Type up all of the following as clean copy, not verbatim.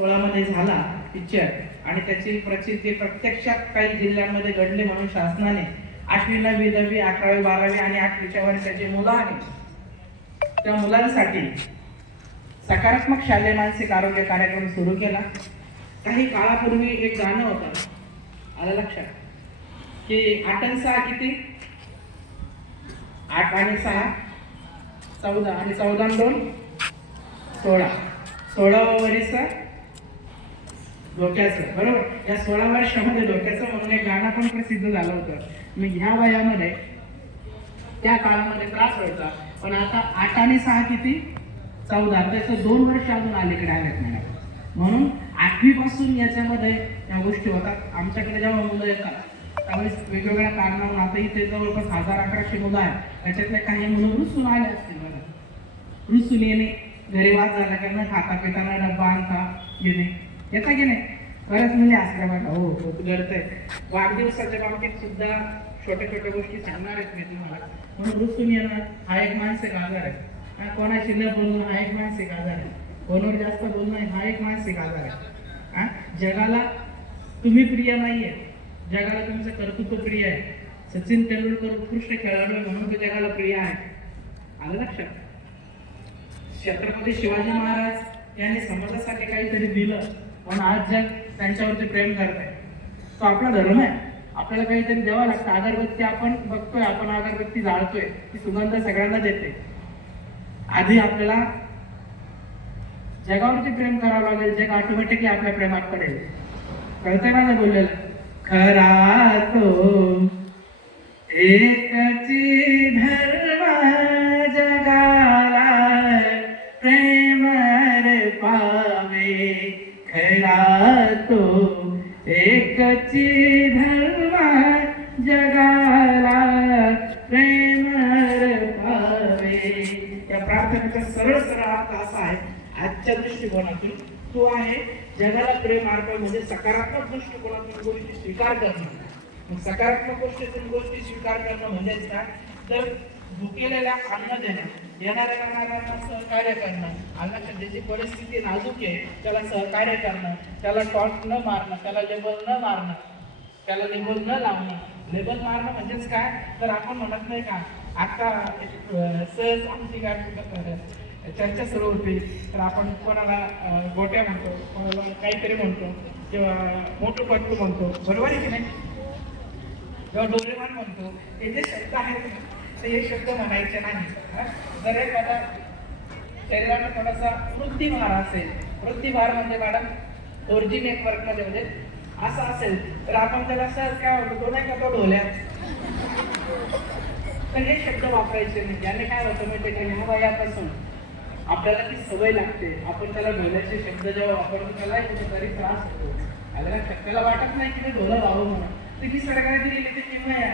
16 झाला पिक्चर आणि त्याची प्रचिती प्रत्यक्षात काही जिल्ह्यांमध्ये घडले म्हणून शासनाने 8वी 9वी 10वी 11वी 12वी आणि 8वीच्या वर्षाचे मुलं आहेत त्या मुलांसाठी सकारात्मक शालेय मानसिक आरोग्य कार्यक्रम सुरू केला. काही काळापूर्वी एक गाणं होतं आलं लक्षात की 8 आणि 6 किती 8 आणि 6 14 आणि 14 आणि 2 16 16व वर्ष डोक्याचं बरोबर. या 16 वर्षामध्ये डोक्याचं म्हणून एक गाणं पण प्रसिद्ध झालं होतं. मी ह्या वयामध्ये त्या काळामध्ये त्रास व्हायचा पण आता 8 आणि 6 किती 14 त्याचं 2 वर्ष अजून अलीकडे आलेत नाही म्हणून 8वी पासून याच्यामध्ये या गोष्टी होतात. आमच्याकडे जेव्हा मुलं येतात त्यावेळेस वेगवेगळ्या कारणावरून आता इथे जवळपास 1000-1100 मुलं आहेत. त्याच्यातले काही मुलं रुसून आले असतील बघा. रुसून येणे घरी वाद झाला कारण खाता पिताना डब्बा आणता घेणे येता की नाही बऱ्याच मुली असल्या बघा. हो हो घडतंय. वाढदिवसाच्या बाबतीत सुद्धा छोट्या छोट्या गोष्टी सांगणार आहेत मी तुम्हाला. म्हणून रुसून येणं हा एक मानसिक आजार आहे. कोणाशी न बोलणं हा एक मानसिक आजार आहे. फोनवर जास्त बोलणं हा एक मानसिक आजार आहे. जगाला तुम्ही प्रिय नाहीये, जगाला तुमचं कर्तृत्व प्रिय आहे. सचिन तेंडुलकर उत्कृष्ट खेळाडू म्हणून तो जगाला प्रिय आहे. आलं लक्षात. छत्रपती शिवाजी महाराज यांनी समाजासाठी काहीतरी दिलं म्हणून आज जग त्यांच्यावरती प्रेम करत आहे. तो आपला धर्म आहे. आपल्याला काहीतरी द्यावं लागतं. अगरबत्ती आपण बघतोय, आपण अगरबत्ती जाळतोय, ती सुगंध सगळ्यांना देते. आधी आपल्याला जगावरती प्रेम करावं लागेल. जग ऑटोमॅटिकली आपल्या प्रेमात पडेल. कळतंय माझं बोललेलं. खरा तो एकची धर्म जगाला प्रेम पावे. खरा तो एकची धर्म जगाला प्रेम पावे. या प्रार्थनेचा सरळ सरळ अर्थ असा आहे आजच्या दृष्टिकोनातून तो आहे जगाला प्रेम अर्पण म्हणजे सकारात्मक दृष्टिकोनातून गोष्टी स्वीकार करणं. सकारात्मक गोष्टी स्वीकार करणं म्हणजेच काय तर भुकेलेल्या अन्न देणं, येणाऱ्यांना सहकार्य करणं, अन्नाच्या ज्याची परिस्थिती नाजूक आहे त्याला सहकार्य करणं, त्याला टॉर्च न मारणं, त्याला लेबल न मारणं, त्याला लेबल न लावणं. लेबल मारणं म्हणजेच काय तर आपण म्हणत नाही का आता सहज आमची काय चर्चा सुरू होती तर आपण कोणाला गोट्या म्हणतो, कोणाला काहीतरी म्हणतो किंवा मोठू पट्टू म्हणतो बरोबर आहे की नाही. किंवा डोरेमान म्हणतो. हे जे शब्द आहेत ना तर हे शब्द म्हणायचे नाही. जर एखादा शरीराला थोडासा वृद्धिभार असेल, वृद्धिभार म्हणजे मॅडम 4G नेटवर्कमध्ये म्हणजे असं असेल तर आपण त्याला सहज काय म्हणतो तो नाही का तो ढोल्या. तर हे शब्द वापरायचे नाही. याने काय होतं माहिती का ह्या वयापासून आपल्याला ती सवय लागते. आपण त्याला ढोल्याचे शब्द जेव्हा वापरतो त्याला कुठेतरी त्रास होतो. आलं लक्षात. त्याला वाटत नाही की ते ढोलं व्हावं म्हणून. तर ही सरकारने दिलेली ती किंमत आहे.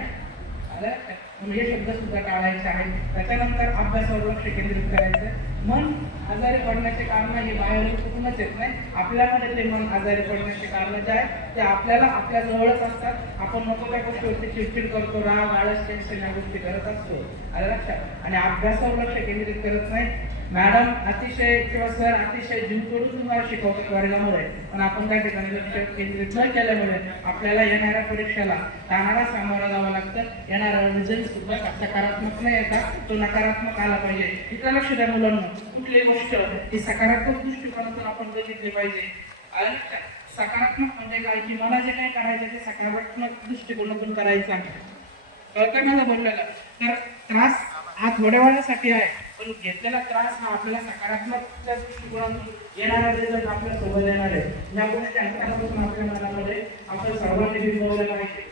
आलं लक्षात. हे शब्द सुद्धा टाळायचे आहेत. त्याच्यानंतर अभ्यासावर लक्ष केंद्रित करायचं. मन आजारी पडण्याचे कारण हे बाहेर कुठूनच येत नाही. आपल्यामध्ये ते मन आजारी पडण्याचे कारण जे आहे ते आपल्याला आपल्या जवळच असतात. आपण नको त्या गोष्टीवरती चिडचिड करतो, राग आळस टेन्शन या गोष्टी करत असतो. आलं लक्षात. आणि अभ्यासावर लक्ष केंद्रित करत नाही. मॅडम अतिशय किंवा सर अतिशय जीव तोडून तुम्हाला शिकवतात वर्गामध्ये पण आपण त्या ठिकाणी लक्ष केंद्रित न केल्यामुळे आपल्याला येणाऱ्या परीक्षेला ताणाला सामोरं जावं लागतं. येणारा रिझल्ट सुद्धा सकारात्मक नाही येतात, तो नकारात्मक आला पाहिजे. इथं लक्ष द्या मुलांना. कुठली गोष्ट ही सकारात्मक दृष्टिकोनातून आपण बघितली पाहिजे. सकारात्मक म्हणजे काय की मला जे काही करायचं ते सकारात्मक दृष्टिकोनातून करायचं आहे. कळतं मला बोललेलं. तर त्रास हा थोड्या वेळासाठी आहे पण घेतलेला त्रास हा आपल्याला सकारात्मक दृष्टिकोनातून येणारा रिझल्ट आपल्या सोबत येणार आहे. या गोष्टी आतापासून आपल्या मनामध्ये आपण सर्वांनी बिंबवलेलं आहे.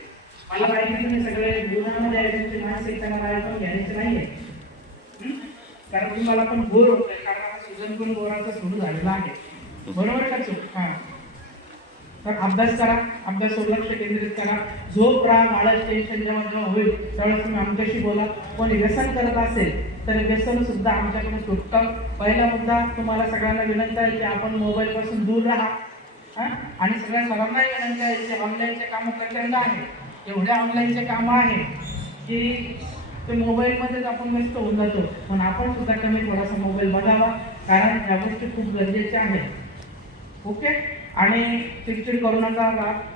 मला पाहिजे तुम्ही सगळे जीवनामध्ये तुमची मानसिकता पण घ्यायची नाहीये. कारण तुम्हाला पण बोर होत आहे. कारण सीझन पण बोराचा सुरू झालेला आहे बरोबर का चूक. तर अभ्यास करा, अभ्यासावर लक्ष केंद्रित करा. झोप राग आळस टेन्शन जेव्हा जेव्हा होईल त्यावेळेस तुम्ही आमच्याशी बोला. कोणी व्यसन करत असेल तर व्यसन सुद्धा आमच्याकडे सुटतं. पहिला मुद्दा तुम्हाला सगळ्यांना विनंती आहे की आपण मोबाईल पासून दूर राहा. आणि सगळ्या सर्वांना विनंती आहे की ऑनलाईनचे कामं प्रचंड आहे. एवढे ऑनलाईनचे कामं आहे की ते मोबाईलमध्येच आपण व्यस्त होऊन जातो. पण आपण सुद्धा कमी थोडासा मोबाईल बघावा कारण या गोष्टी खूप गरजेच्या आहेत. ओके. आणि चिडचिड करू नका, राग